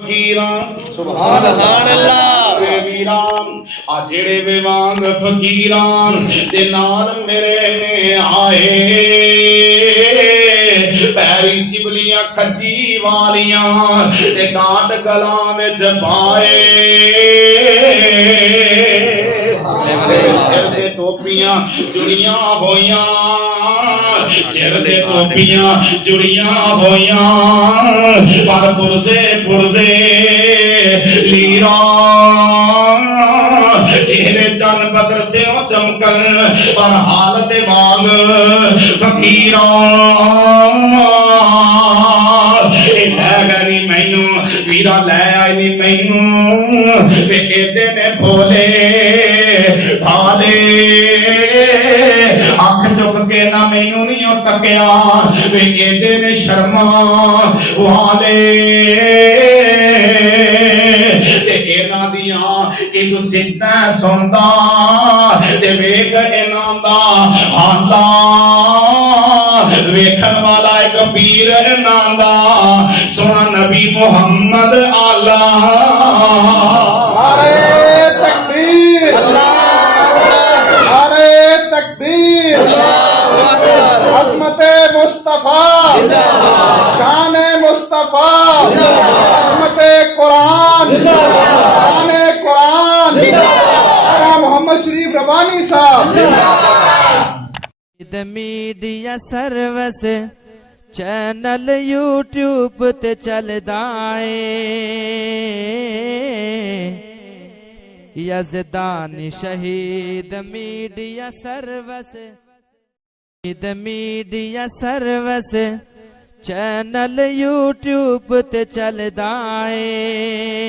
سبحان اللہ ویران آ جڑے وے وانگ فقیران دے نال میرے آئے پیری چبلیاں کھجی والیاں تے کانٹ گلاں وچ پائے سر دے ٹوپیاں جڑیاں ہویاں سر دے ٹوپیاں جڑیاں ہویاں پر پرزے لیران چہرے چن بدر تھیوں چمکن پر حالت وانگ فقیران اے لے گنی مینوں ویرا لے آئی نی مینوں وے ایدے نے بھولے بھالے آنکھ چک کے نہ مینوں نہیں تکیا وے ایدے نے شرما والے تے اینا دیاں کہ تو سجدہ سندا تے ویکھ اینا دا حالا ویکھن والا ایک پیر اینا دا سونا نبی محمد آلہ نعرہ تکبیر نعرہ تکبیر عظمت مصطفیٰ شان مصطفیٰ عظمت قرآن شان قرآن محمد شریف ربانی صاحب میڈیا سروس چینل یوٹیوب تے چلدا اے یزدانی شہید میڈیا سروس چینل یوٹیوب تے چلدا اے